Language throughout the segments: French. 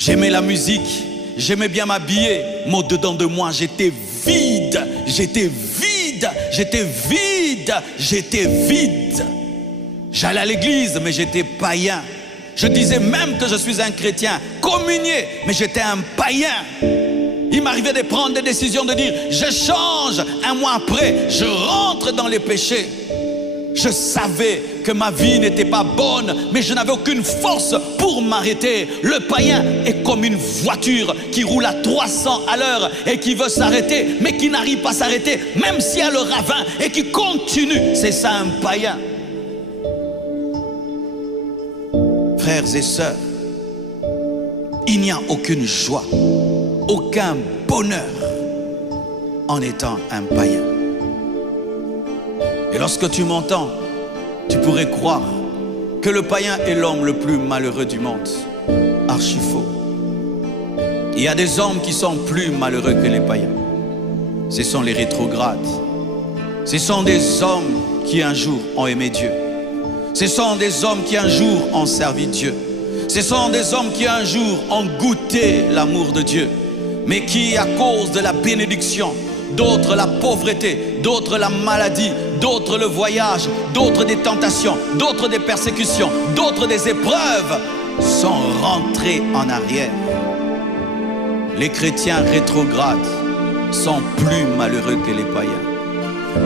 J'aimais la musique, j'aimais bien m'habiller, mais au-dedans de moi, j'étais vide, j'étais vide, j'étais vide, j'étais vide. J'allais à l'église, mais j'étais païen. Je disais même que je suis un chrétien, communié, mais j'étais un païen. Il m'arrivait de prendre des décisions, de dire, je change. Un mois après, je rentre dans les péchés. Je savais que ma vie n'était pas bonne, mais je n'avais aucune force pour m'arrêter. Le païen est comme une voiture qui roule à 300 à l'heure et qui veut s'arrêter, mais qui n'arrive pas à s'arrêter, même s'il y a le ravin, et qui continue. C'est ça un païen. Frères et sœurs, il n'y a aucune joie, aucun bonheur en étant un païen. Et lorsque tu m'entends, tu pourrais croire que le païen est l'homme le plus malheureux du monde. Archi faux. Il y a des hommes qui sont plus malheureux que les païens. Ce sont les rétrogrades. Ce sont des hommes qui un jour ont aimé Dieu. Ce sont des hommes qui un jour ont servi Dieu. Ce sont des hommes qui un jour ont goûté l'amour de Dieu, mais qui, à cause de la bénédiction, d'autres la pauvreté, d'autres la maladie, d'autres le voyage, d'autres des tentations, d'autres des persécutions, d'autres des épreuves, sont rentrés en arrière. Les chrétiens rétrogrades sont plus malheureux que les païens.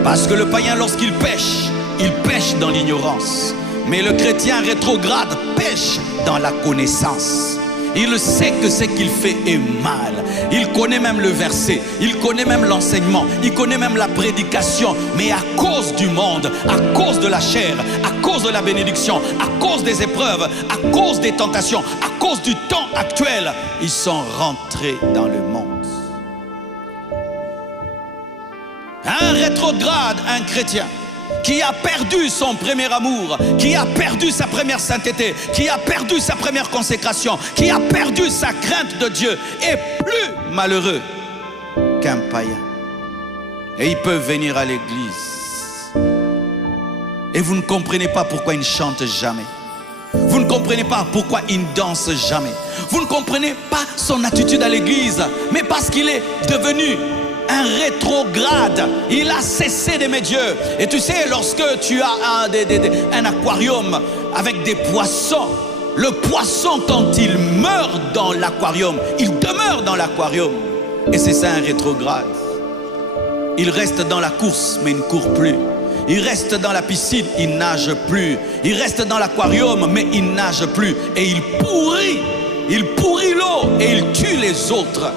Parce que le païen, lorsqu'il pêche, il pêche dans l'ignorance. Mais le chrétien rétrograde pêche dans la connaissance. Il sait que ce qu'il fait est mal. Il connaît même le verset, il connaît même l'enseignement, il connaît même la prédication. Mais à cause du monde, à cause de la chair, à cause de la bénédiction, à cause des épreuves, à cause des tentations, à cause du temps actuel, ils sont rentrés dans le monde. Un rétrograde, un chrétien qui a perdu son premier amour, qui a perdu sa première sainteté, qui a perdu sa première consécration, qui a perdu sa crainte de Dieu, est plus malheureux qu'un païen. Et ils peuvent venir à l'église. Et vous ne comprenez pas pourquoi ils ne chantent jamais. Vous ne comprenez pas pourquoi il ne danse jamais. Vous ne comprenez pas son attitude à l'église, mais parce qu'il est devenu un rétrograde. Il a cessé d'aimer Dieu. Et tu sais, lorsque tu as un aquarium avec des poissons, le poisson, quand il meurt dans l'aquarium, il demeure dans l'aquarium. Et c'est ça un rétrograde. Il reste dans la course, mais il ne court plus. Il reste dans la piscine, il nage plus. Il reste dans l'aquarium, mais il nage plus. Et il pourrit l'eau et il tue les autres.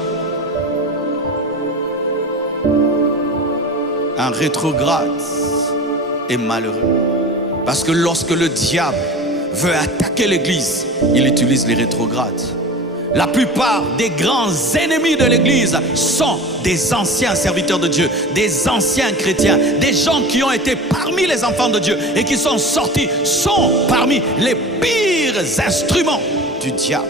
Un rétrograde est malheureux. Parce que lorsque le diable veut attaquer l'église, il utilise les rétrogrades. La plupart des grands ennemis de l'église sont des anciens serviteurs de Dieu, des anciens chrétiens, des gens qui ont été parmi les enfants de Dieu et qui sont sortis, sont parmi les pires instruments du diable.